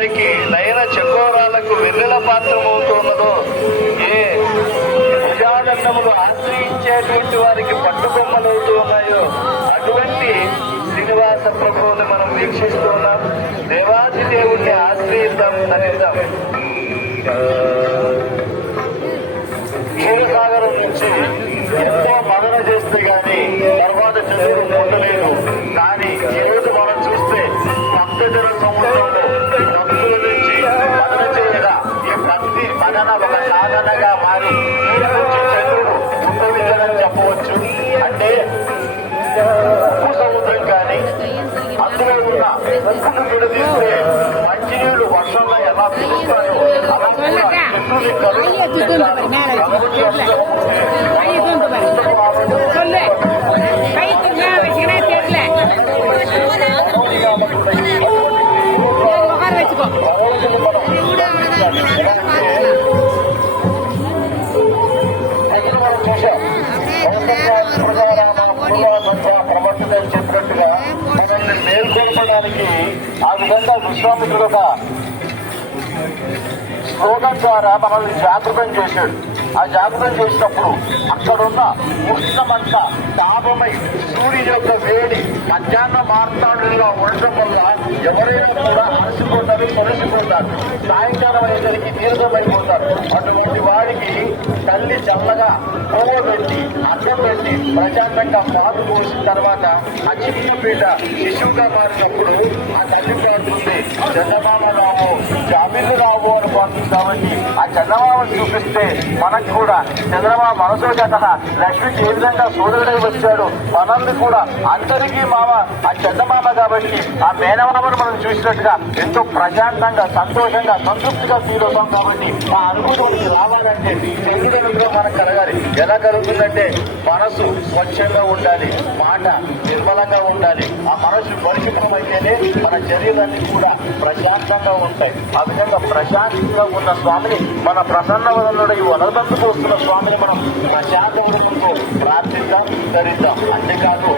వారికి లైన చకోరాలకు వెన్నెల పాత్రమవుతున్నదో, ఏ విజాదండములు ఆశ్రయించేటువంటి వారికి పట్టుబొమ్మలవుతూ ఉన్నాయో అటువంటి శ్రీనివాస ప్రభువుని మనం వీక్షిస్తున్నాం. దేవాది దేవుణ్ణి ఆశ్రయిద్దాం, తనిద్దాం. క్షీరసాగరం నుంచి ఎంతో మదన చేస్తే గాని తర్వాత చదువు పొందలేదు. కానీ ఈరోజు మనం చూస్తే భక్తజన సముద్రంలో భక్తుల నుంచి మదన చేయగా ఈ భక్తి మదన ఒక సాధనగా మారి నుంచి చంద్రుడు ఉద్భవించాలని చెప్పవచ్చు. అంటే ఉప్పు సముద్రం కానీ అందులో ఉన్న ఉప్పును విడదీస్తే మంచినీళ్లు వర్షంలో ఎలా పిలుస్తాయో ప్రవర్తన చెప్పినట్టుగా మనల్ని మేల్కొల్పడానికి ఆ విధంగా విశ్వామిత్రుడుగా శ్లోకం ద్వారా మనల్ని జాగృతం చేశాడు. ఆ జాగృతం చేసినప్పుడు అక్కడున్న ఉష్ణమంతా తాపమై సూర్యుని యొక్క వేడి మధ్యాహ్న మార్తాడుగా ఉండటం వల్ల ఎవరైనా కూడా అలసిపోతారు, కొలసిపోతారు. సాయంకాలం అయ్యేసరికి దీర్ఘమైపోతారు. అటువంటి వారికి తల్లి చల్లగా పువ్వు పెట్టి అన్నం పెట్టి ప్రశాంతంగా పాలు పోసిన తర్వాత ఆ చిన్న బిడ్డ శిశువుగా మారినప్పుడు ఆ తల్లి పాడుతుంది, చందమామ రావు జాబిల్లు రావు అని పాడుతుంది. కాబట్టి ఆ చందమామను చూపిస్తే మనకు కూడా చంద్రమామ మనసు చేత లక్ష్మికి ఏ విధంగా సోదరుడై వచ్చాడు, మనల్ని కూడా అందరికీ మామ ఆ చందమామ కాబట్టి ఆ మేనమామను మనం చూసినట్టుగా ఎంతో ప్రశాంతంగా సంతోషంగా సంతృప్తిగా ఫీల్ అవుతాం. కాబట్టి ఆ అనుభూతి రావాలంటే చంద్రుడిగా మనకు కలగాలి. ఎలా కలుగుతుందంటే మనసు స్వచ్ఛంగా ఉండాలి, మాట నిర్మలంగా ఉండాలి. ఆ మనసు పరిశుభ్రమైతేనే మన చర్యలన్నీ కూడా ప్రశాంతంగా ఉంటాయి. ఆ విధంగా ప్రశాంతంగా ఉన్న స్వామిని మన ప్రసన్న వదనుడు వనదందుకు వస్తున్న స్వామిని మనం ప్రశాంతంతో ప్రార్థిద్దాం, ధరిద్దాం. అంతేకాదు